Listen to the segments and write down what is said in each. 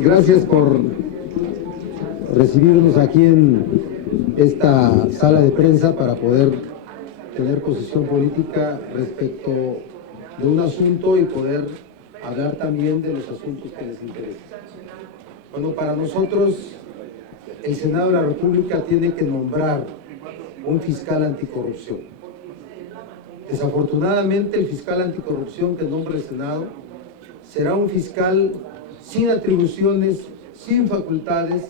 gracias por recibirnos aquí en esta sala de prensa para poder tener posición política respecto de un asunto y poder hablar también de los asuntos que les interesan. Bueno, para nosotros el Senado de la República tiene que nombrar un fiscal anticorrupción. Desafortunadamente, el fiscal anticorrupción que nombre el Senado será un fiscal sin atribuciones, sin facultades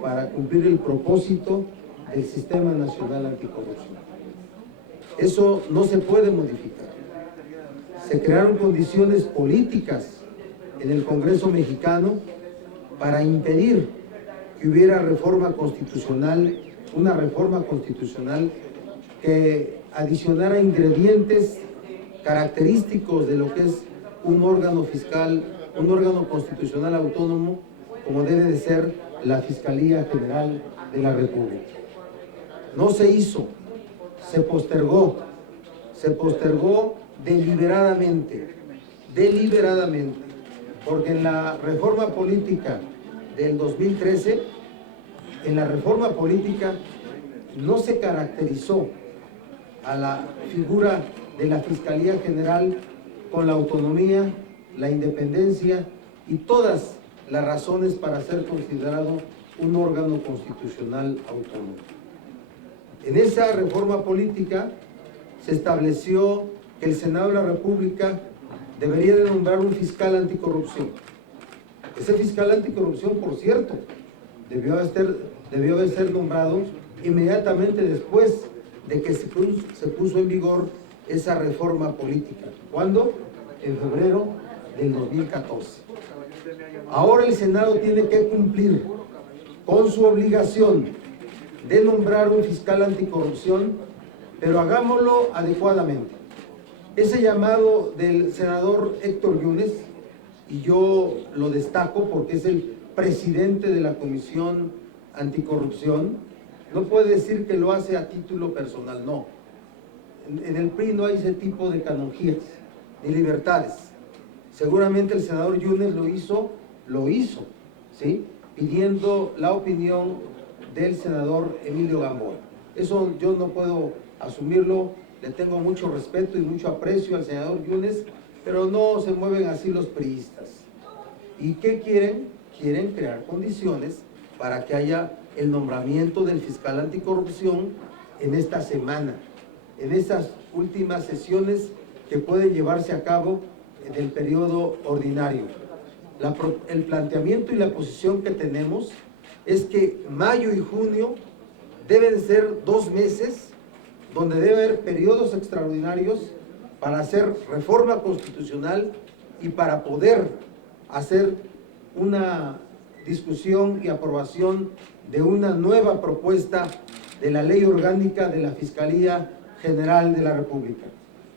para cumplir el propósito del Sistema Nacional Anticorrupción. Eso no se puede modificar. Se crearon condiciones políticas en el Congreso mexicano para impedir que hubiera reforma constitucional, una reforma constitucional que adicionara ingredientes característicos de lo que es un órgano fiscal, un órgano constitucional autónomo, como debe de ser la Fiscalía General de la República. No se hizo, se postergó deliberadamente, porque en la reforma política del 2013, en la reforma política no se caracterizó a la figura de la Fiscalía General con la autonomía, la independencia y todas las razones para ser considerado un órgano constitucional autónomo. En esa reforma política se estableció que el Senado de la República debería de nombrar un fiscal anticorrupción. Ese fiscal anticorrupción, por cierto, debió de ser nombrado inmediatamente después de que se puso en vigor esa reforma política. ¿Cuándo? En febrero del 2014. Ahora el Senado tiene que cumplir con su obligación de nombrar un fiscal anticorrupción, pero hagámoslo adecuadamente. Ese llamado del senador Héctor Yunes, y yo lo destaco porque es el presidente de la Comisión Anticorrupción, no puede decir que lo hace a título personal, no. En el PRI no hay ese tipo de canonjías ni libertades. Seguramente el senador Yunes lo hizo, ¿sí? Pidiendo la opinión del senador Emilio Gamboa. Eso yo no puedo asumirlo, le tengo mucho respeto y mucho aprecio al senador Yunes, pero no se mueven así los priistas. ¿Y qué quieren? Quieren crear condiciones para que haya el nombramiento del fiscal anticorrupción en esta semana, en estas últimas sesiones que pueden llevarse a cabo del periodo ordinario. El planteamiento y la posición que tenemos es que mayo y junio deben ser 2 meses donde debe haber periodos extraordinarios para hacer reforma constitucional y para poder hacer una discusión y aprobación de una nueva propuesta de la Ley Orgánica de la Fiscalía General de la República.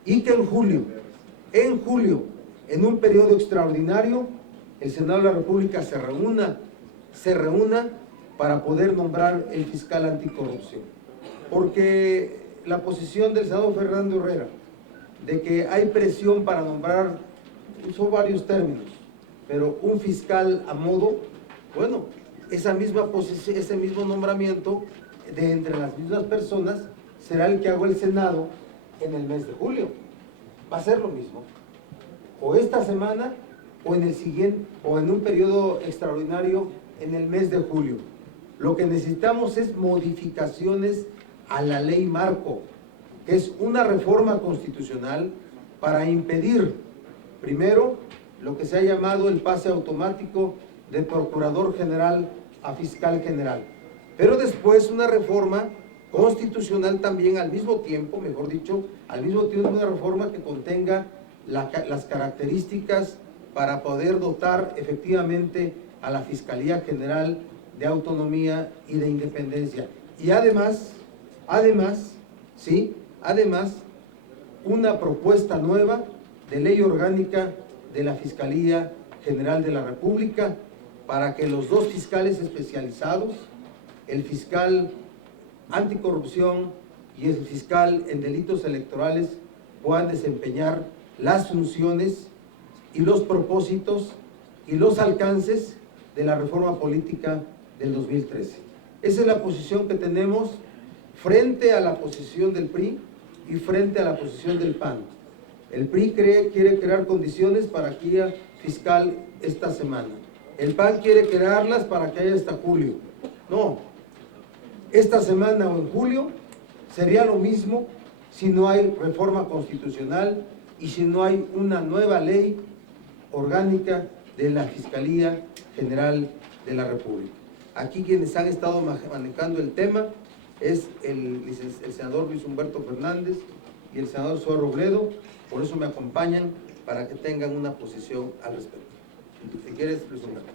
Y que en julio, en un periodo extraordinario, el Senado de la República se reúna para poder nombrar el fiscal anticorrupción. Porque la posición del senador Fernando Herrera de que hay presión para nombrar, usó varios términos, pero un fiscal a modo, bueno, esa misma posición, ese mismo nombramiento de entre las mismas personas será el que haga el Senado en el mes de julio. Va a ser lo mismo, o esta semana o en el siguiente, o en un periodo extraordinario en el mes de julio. Lo que necesitamos es modificaciones a la ley marco, que es una reforma constitucional para impedir, primero, lo que se ha llamado el pase automático de procurador general a fiscal general, pero después una reforma constitucional también al mismo tiempo, mejor dicho, una reforma que contenga las características para poder dotar efectivamente a la Fiscalía General de autonomía y de independencia. Y además, una propuesta nueva de ley orgánica de la Fiscalía General de la República para que los 2 fiscales especializados, el fiscal anticorrupción y el fiscal en delitos electorales, puedan desempeñar las funciones y los propósitos y los alcances de la reforma política del 2013. Esa es la posición que tenemos frente a la posición del PRI y frente a la posición del PAN. El PRI quiere crear condiciones para que haya fiscal esta semana. El PAN quiere crearlas para que haya hasta julio. No, esta semana o en julio sería lo mismo si no hay reforma constitucional y si no hay una nueva ley orgánica de la Fiscalía General de la República. Aquí quienes han estado manejando el tema es el senador Luis Humberto Fernández y el senador Zoe Robledo, por eso me acompañan para que tengan una posición al respecto. Si quieres, Luis Humberto.